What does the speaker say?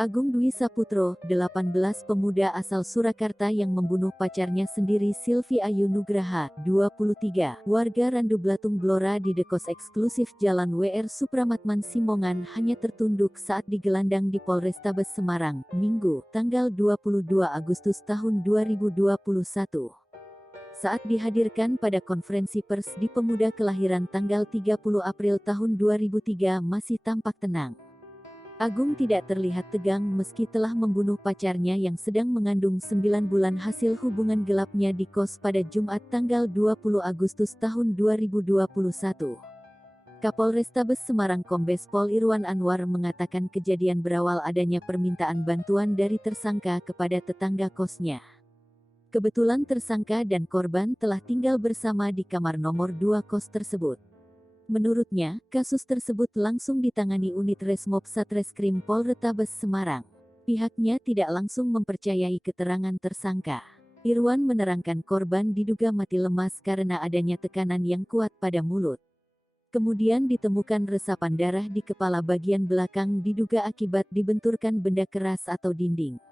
Agung Dwi Saputro, 18 pemuda asal Surakarta yang membunuh pacarnya sendiri Silvi Ayu Nugraha, 23, warga Randu Blatung Blora di Dekos eksklusif Jalan WR Supramatman Simongan hanya tertunduk saat digelandang di Polrestabes Semarang, Minggu, tanggal 22 Agustus tahun 2021. Saat dihadirkan pada konferensi pers di Pemuda kelahiran tanggal 30 April tahun 2003 masih tampak tenang. Agung tidak terlihat tegang meski telah membunuh pacarnya yang sedang mengandung 9 bulan hasil hubungan gelapnya di kos pada Jumat tanggal 20 Agustus tahun 2021. Kapolrestabes Semarang Kombes Pol Irwan Anwar mengatakan kejadian berawal adanya permintaan bantuan dari tersangka kepada tetangga kosnya. Kebetulan tersangka dan korban telah tinggal bersama di kamar nomor 2 kos tersebut. Menurutnya, kasus tersebut langsung ditangani unit Resmob Satreskrim Polrestabes Semarang. Pihaknya tidak langsung mempercayai keterangan tersangka. Irwan menerangkan korban diduga mati lemas karena adanya tekanan yang kuat pada mulut. Kemudian ditemukan resapan darah di kepala bagian belakang diduga akibat dibenturkan benda keras atau dinding.